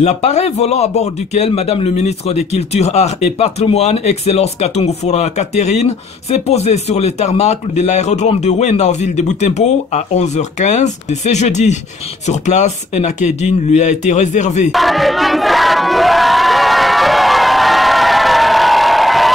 L'appareil volant à bord duquel Madame le ministre des Culture, Arts et Patrimoine, Excellence Katungu Fura Catherine, s'est posé sur le tarmac de l'aérodrome de Wenda en ville de Butembo à 11h15 de ce jeudi. Sur place, un accueil digne lui a été réservé.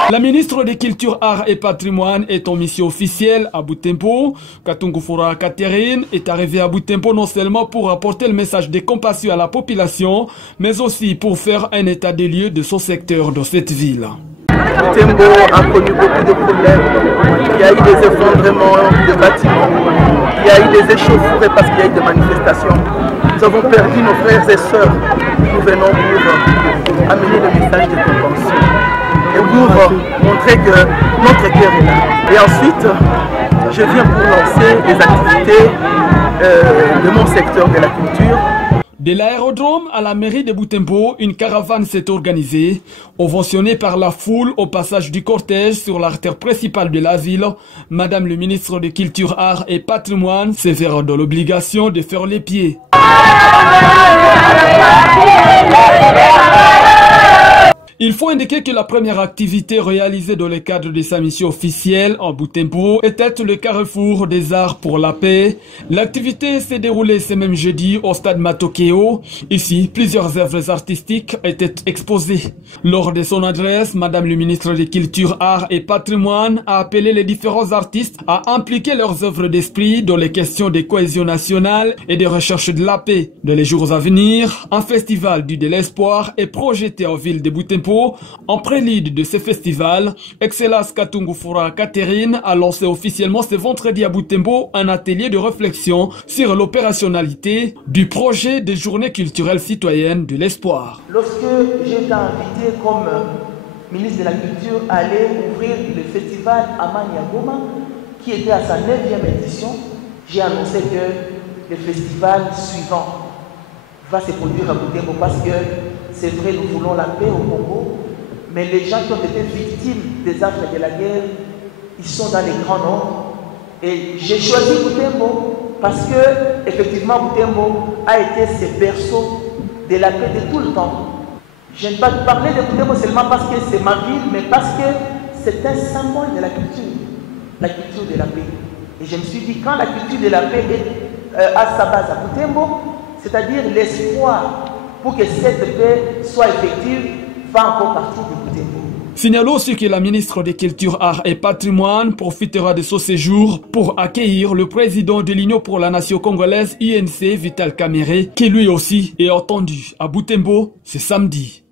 La ministre des Culture, Arts et Patrimoine est en mission officielle à Butembo. Katungu Fura Catherine est arrivée à Butembo non seulement pour apporter le message de compassion à la population, mais aussi pour faire un état des lieux de son secteur dans cette ville. Butembo a connu beaucoup de problèmes. Il y a eu des effondrements de bâtiments, il y a eu des échauffourées parce qu'il y a eu des manifestations. Nous avons perdu nos frères et sœurs. Nous venons pour amener le message de compassion et pour montrer que notre cœur est là. Et ensuite, je viens pour lancer les activités de mon secteur de la culture. De l'aérodrome à la mairie de Butembo, une caravane s'est organisée, ovationnée par la foule au passage du cortège sur l'artère principale de la ville. Madame le ministre de Culture, Arts et Patrimoine s'est verra dans l'obligation de faire les pieds. Il faut indiquer que la première activité réalisée dans le cadre de sa mission officielle en Butembo était le carrefour des arts pour la paix. L'activité s'est déroulée ce même jeudi au stade Matokeo. Ici, plusieurs œuvres artistiques étaient exposées. Lors de son adresse, Madame le ministre de Culture, Arts et Patrimoine a appelé les différents artistes à impliquer leurs œuvres d'esprit dans les questions de cohésion nationale et de recherche de la paix. Dans les jours à venir, un festival du de l'espoir est projeté en ville de Butembo. En prélude de ce festival, Excellence Katungu Fura Catherine a lancé officiellement ce vendredi à Butembo un atelier de réflexion sur l'opérationnalité du projet des journées culturelles citoyennes de l'espoir. Lorsque j'ai été invité comme ministre de la Culture à aller ouvrir le festival Amani Goma, qui était à sa 9e édition, j'ai annoncé que le festival suivant va se produire à Butembo parce que c'est vrai, nous voulons la paix au Congo, mais les gens qui ont été victimes des actes de la guerre, ils sont dans les grands nombres. Et j'ai choisi Butembo parce que, effectivement, Butembo a été ce berceau de la paix de tout le temps. Je ne vais pas parler de Butembo seulement parce que c'est ma ville, mais parce que c'est un symbole de la culture de la paix. Et je me suis dit, quand la culture de la paix a sa base à Butembo, c'est-à-dire l'espoir pour que cette paix soit effective, va encore partir de Butembo. Signalons aussi que la ministre de Culture, Arts et Patrimoine profitera de ce séjour pour accueillir le président de l'Union pour la Nation congolaise, UNC, Vital Kamerhe, qui lui aussi est attendu à Butembo ce samedi.